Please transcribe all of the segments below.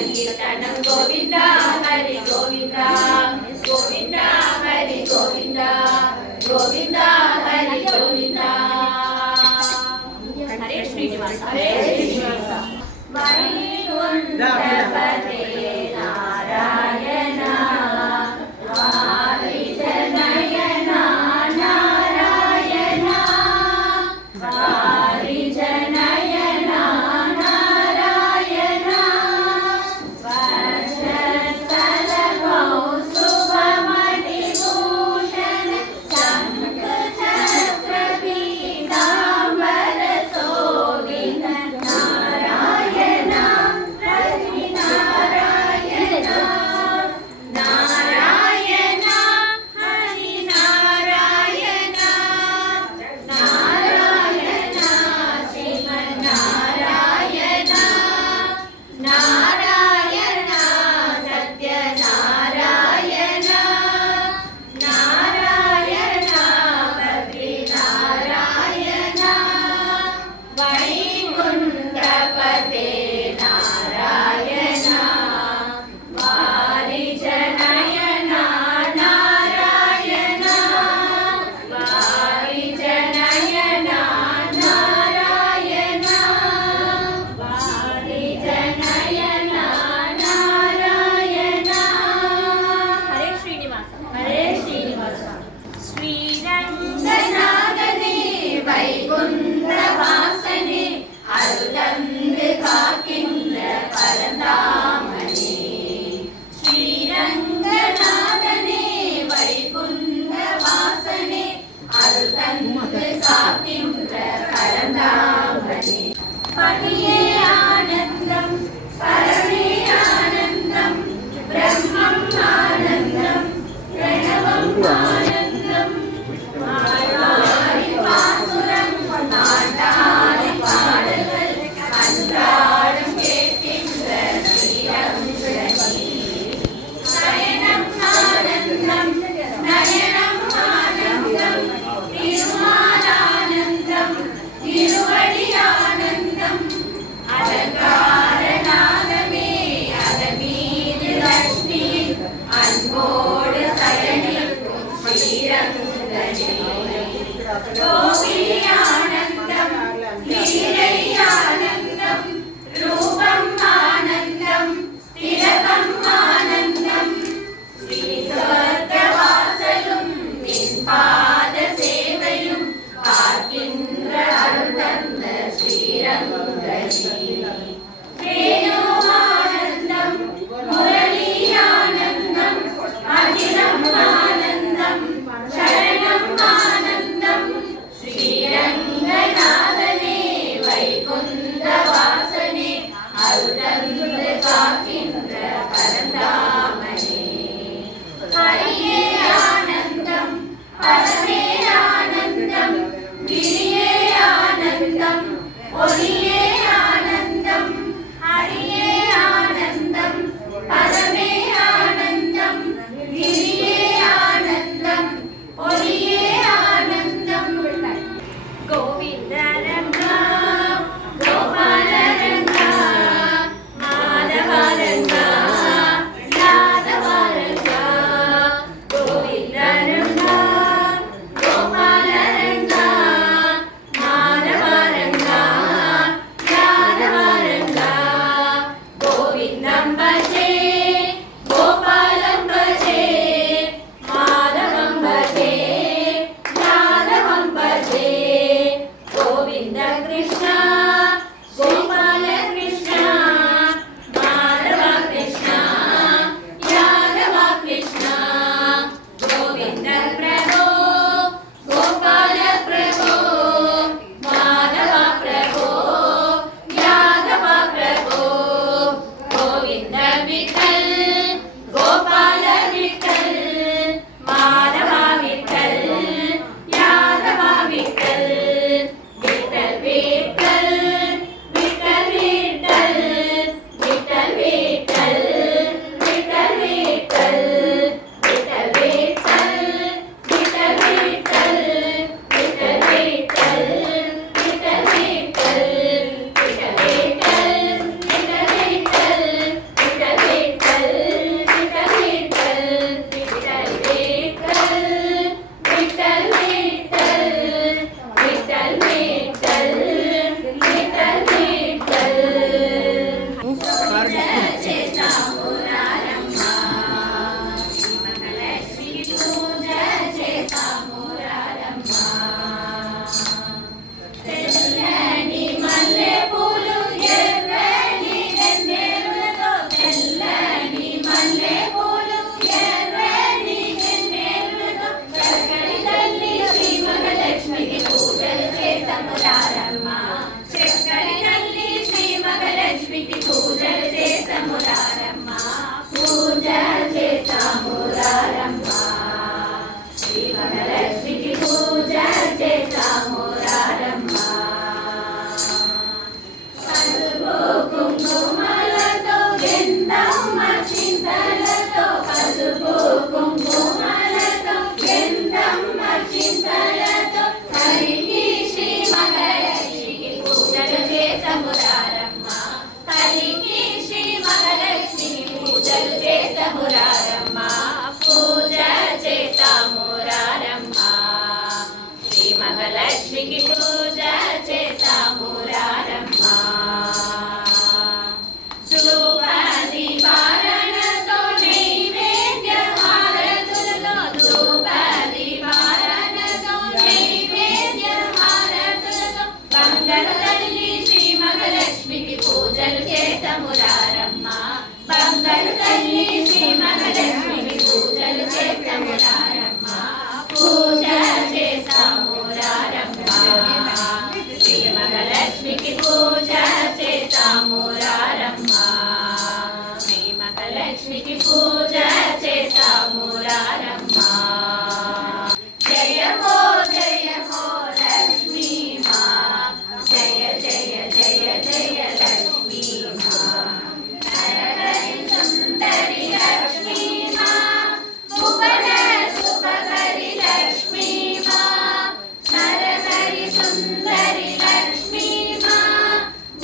సంకీర్తనం గోవింద హరి గోవింద గోవింద హరి గోవింద గోవింద హరి గోవింద హరే శ్రీనివాస హరే శ్రీనివాస వైకుంఠపతే నారాయణ వారిజనయన నారాయణ వారిజనయన నారాయణ వక్షస్థల కౌస్తుభమణి భూషణ శంఖ చక్ర పీతాంబర శోభిత నారాయణ హరి నారాయణ నారాయణ హరి నారాయణ నారాయణ శ్రీమన్నారాయణ నారాయణ సత్యనారాయణ నారాయణ బద్రీనారాయణ వైకుంఠపతే నారాయణ వారిజనయన నారాయణ వారిజనయన నారాయణ వారిజనయన నారాయణ హరే శ్రీనివాస హరే శ్రీనివాస శ్రీరంగనాథనే வைகுந்தவாசனே அருளந்து காக்கின்ற பரந்தாமனே ஸ்ரீரங்கநாதனே வைகுந்தவாசனே அருளந்து காக்கின்ற பரந்தாமனே பணியே ஆனந்தம் பரமே ஆனந்தம் பிரம்மம் ஆனந்தம் பிரணவம் ஆனந்தம் ஆழ்வாரி பாசுரம் நாட்டாரி பாடல்கள் அன்றாடம் கேட்கின்ற ஸ்ரீரங்கனே நயனம் ஆனந்தம் நயனம் ஆனந்தம் திருமாலானந்தம் திருவடி ஆனந்தம் அலங்காரநாதமே அதன் மீது லட்சுமி அன்போடு சயனிக்கும் ஸ்ரீரங்கனே கோபி ஆனந்தம் லீலை ஆனந்தம் ரூபம் ஆனந்தம் திலகம் ஆனந்தம் ஸ்ரீ சொர்க்கவாசலும் நின் பாத சேவையும் பார்க்கின்ற அருள் தந்த ஸ்ரீரங்கனே ரேணு ஆனந்தம் முரளி ஆனந்தம் அகிலம் ஆனந்தம் சரணம் ஆனந்தம் ஸ்ரீரங்கநாதனே வைகுந்தவாசனே அருளந்து காக்கின்ற பரந்தாமனே ஹரியே ஆனந்தம் பரமே ஆனந்தம் கிரியே ஆனந்தம் ஒளியே ஆனந்தம் ஹரியே ஆனந்தம் பரமே ஆனந்தம் கிரியே ஆனந்தம் ஒளியே ஆனந்தம் கோவிந்தரங்கா கோபாலரங்கா மாதவரங்கா யாதவரங்கா கோவிந்தரங்கா கோபாலரங்கா மாதவரங்கா யாதவரங்கா கோவிந்தம் பஜே கோபாலம் பஜே மாதவம் பஜே யாதவம் பஜே கோவிந்த கிருஷ்ணா கோபால கிருஷ்ணா மாதவ கிருஷ்ணா யாதவ கிருஷ்ணா கோவிந்த பிரபோ கோபால பிரபோ மாதவ பிரபோ யாதவ பிரபோ கோவிந்த పూజలు చేస్తాము రారమ్మ పూజ చేస్తాము రారమ్మ శ్రీ మహాలక్ష్మికి పూజ చేస్తాము రారమ్మ ధూపదీపారణతో నైవేద్య హారతులతో ధూపదీపారణతో నైవేద్య హారతులతో బంగారు తల్లి శ్రీ మహాలక్ష్మికి పూజలు చేస్తాము రారమ్మ బంగారు తల్లి శ్రీ మహాలక్ష్మికి పూజలు చేస్తాము రారమ్మ పూజ చేస్తాము రారమ్మ శ్రీ మహాలక్ష్మికి పూజ చేస్తాము రారమ్మ శ్రీ మహాలక్ష్మికి పూజ చేస్తాము రారమ్మ జయ హో లక్ష్మీ మా జయ జయ జయ జయ లక్ష్మీ మా నరహరి సుందరి లక్ష్మీ మా భువన శుభకరి లక్ష్మీ మా నరహరి సుందరి లక్ష్మీ మా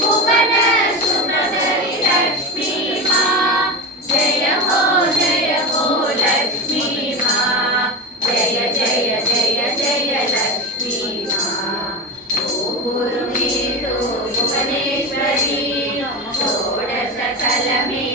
భువన శుభకరి లక్ష్మీ మా జయ హో లక్ష్మీ మా జయ జయ జయ జయ లక్ష్మీ మా ఊరు మీరు భువనేశ్వరి షోడశ కలమే